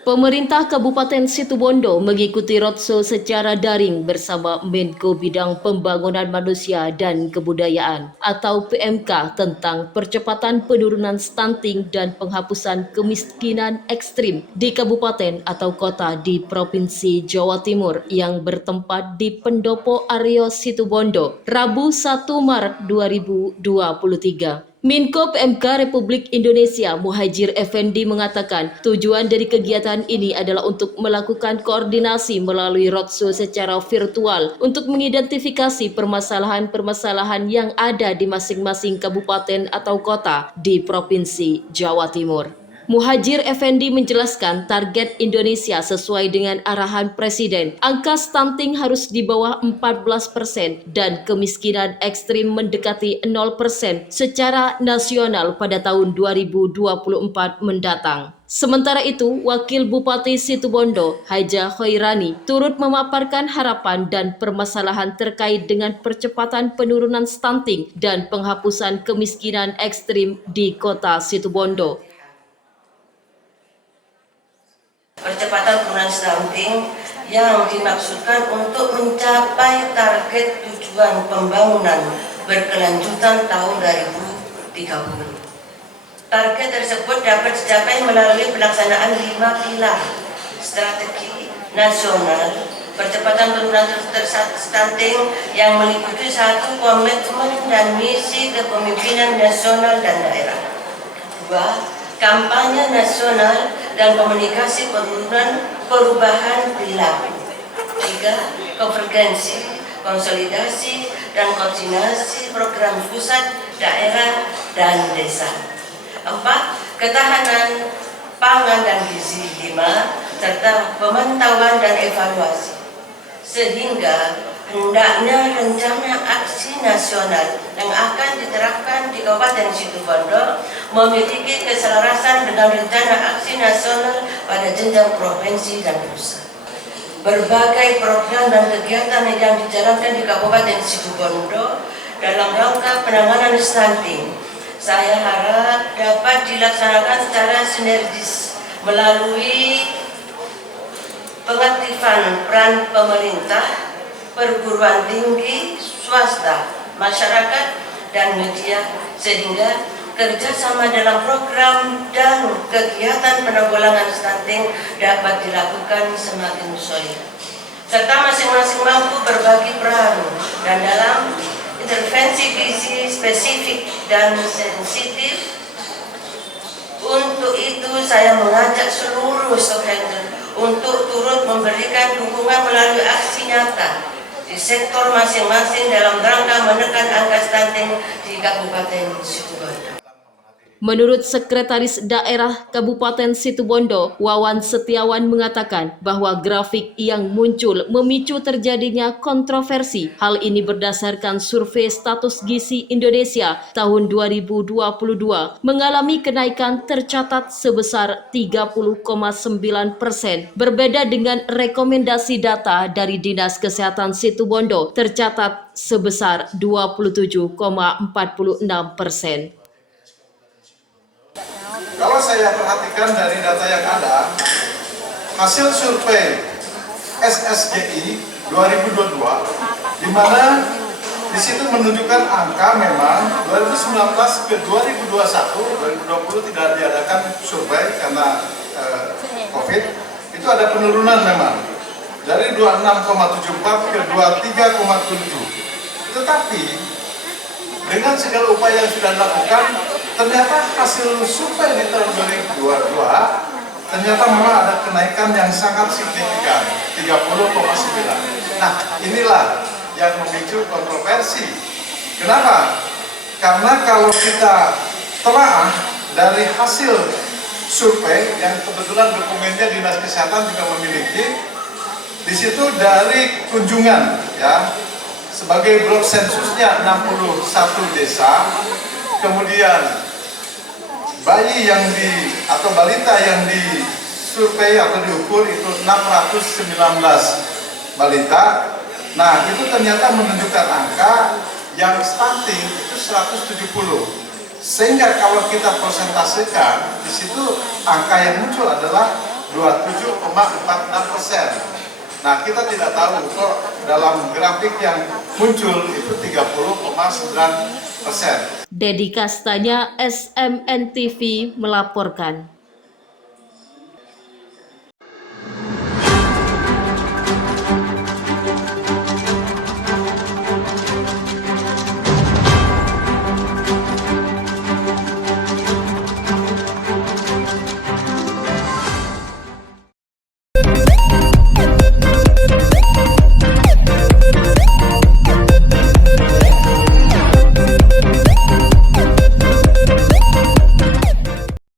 Pemerintah Kabupaten Situbondo mengikuti roadshow secara daring bersama Menko Bidang Pembangunan Manusia dan Kebudayaan atau PMK tentang percepatan penurunan stunting dan penghapusan kemiskinan ekstrim di kabupaten atau kota di Provinsi Jawa Timur yang bertempat di Pendopo Aryo Situbondo, Rabu 1 Maret 2023. Menko PMK Republik Indonesia Muhadjir Effendi mengatakan tujuan dari kegiatan ini adalah untuk melakukan koordinasi melalui roadshow secara virtual untuk mengidentifikasi permasalahan-permasalahan yang ada di masing-masing kabupaten atau kota di Provinsi Jawa Timur. Muhadjir Effendi menjelaskan target Indonesia sesuai dengan arahan Presiden. Angka stunting harus di bawah 14% dan kemiskinan ekstrim mendekati 0% secara nasional pada tahun 2024 mendatang. Sementara itu, Wakil Bupati Situbondo, Haja Khairani, turut memaparkan harapan dan permasalahan terkait dengan percepatan penurunan stunting dan penghapusan kemiskinan ekstrim di kota Situbondo. Percepatan penurunan stunting yang dimaksudkan untuk mencapai target tujuan pembangunan berkelanjutan tahun 2030. Target tersebut dapat dicapai melalui pelaksanaan 5 pilar strategi nasional percepatan penurunan stunting yang meliputi 1. Komitmen dan misi kepemimpinan nasional dan daerah. 2. Kampanye nasional dan komunikasi perubahan perilaku. 3. Konvergensi, konsolidasi, dan koordinasi program pusat, daerah, dan desa. 4. Ketahanan pangan dan gizi. 5. Serta pemantauan dan evaluasi. Sehingga hendaknya rencana aksi nasional yang akan diterapkan di Kabupaten Situbondo memiliki keselarasan dengan rencana aksi nasional pada jenjang provinsi dan pusat. Berbagai program dan kegiatan yang dijalankan di Kabupaten Situbondo dalam rangka penanganan stunting, saya harap dapat dilaksanakan secara sinergis melalui pengaktifan peran pemerintah, perguruan tinggi, swasta, masyarakat, dan media, sehingga kerjasama dalam program dan kegiatan penanggulangan stunting dapat dilakukan semakin solid. Serta masing-masing mampu berbagi peran dan dalam intervensi gizi spesifik dan sensitif. Untuk itu saya mengajak seluruh stakeholder untuk turut memberikan dukungan melalui aksi nyata di sektor masing-masing dalam rangka menekan angka stunting di Kabupaten Situbondo. Menurut Sekretaris Daerah Kabupaten Situbondo, Wawan Setiawan mengatakan bahwa grafik yang muncul memicu terjadinya kontroversi. Hal ini berdasarkan survei status gizi Indonesia tahun 2022 mengalami kenaikan tercatat sebesar 30,9%. Berbeda dengan rekomendasi data dari Dinas Kesehatan Situbondo tercatat sebesar 27,46%. Kalau saya perhatikan dari data yang ada, hasil survei SSGI 2022, di mana di situ menunjukkan angka memang 2019 ke 2021, 2020 tidak diadakan survei karena COVID, itu ada penurunan memang dari 26,74 ke 23,7. Tetapi dengan segala upaya yang sudah dilakukan, ternyata hasil survei di tahun 2022 ternyata memang ada kenaikan yang sangat signifikan, 30,9. Nah, inilah yang memicu kontroversi. Kenapa? Karena kalau kita telah dari hasil survei yang kebetulan dokumennya Dinas Kesehatan juga memiliki, di situ dari kunjungan ya sebagai blok sensusnya 61 desa, kemudian bayi yang atau balita yang disurvei atau diukur itu 619 balita. Nah, itu ternyata menunjukkan angka yang stunting itu 170. Sehingga kalau kita persentasekan, di situ angka yang muncul adalah 27,46%. Nah, kita tidak tahu kok dalam grafik yang muncul itu 30,9%. Dedi Kastanya, SMN TV melaporkan.